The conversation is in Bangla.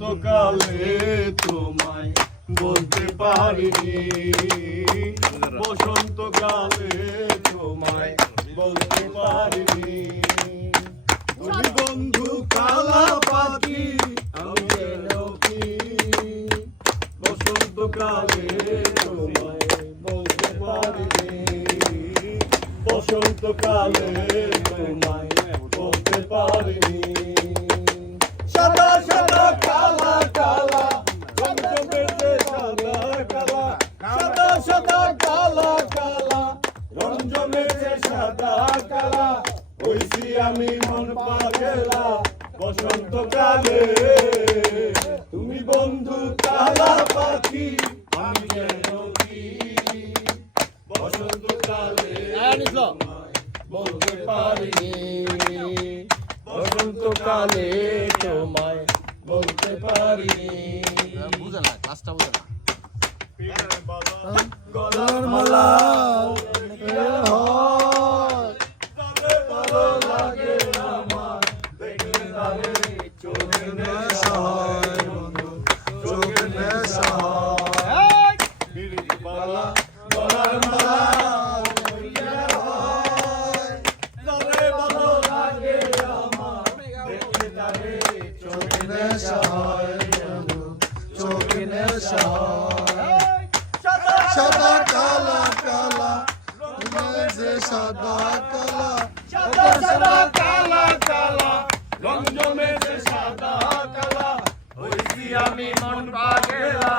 তো কালে তোমায় বলতে পারিনি, বসন্তকালে তোমায় বলতে পারিনি। তুমি বন্ধু কালা পাখি, আমি যেন কি বসন্তকালে তোমায় বলতে পারিনি, বসন্তকালে তোমায় বলতে পারিনি। সাদা সাদা কালা কালা রঙ জমেছে, সাদা কালা সাদা সাদা কালা কালা রঙ জমেছে, সাদা কালা হইছি আমি মন পাগলা বসন্তকালে। তুমি বন্ধু কালা পাখি, আমি যেন কি বসন্তকালে বলতে পারিনি, বসন্তকালে তোমায় বলতে পারিনি। বুঝে না, ক্লাসটা বুঝে না। গলার মালা ভালো লাগে আমার, দেখলে তারে চোখে নেশা হয়, বন্ধু চোখে নেশা হয়। বালা গলার মালা ভালো লাগে আমার, দেখলে তারে চোখে নেশা হয়, বন্ধু চোখে নেশা হয়। সাদা কালা কালা রঙে সাদা কালা, সাদা সাদা কালা কালা রঙ জমেছে, সাদা কালা হইছি আমি মন পাগলা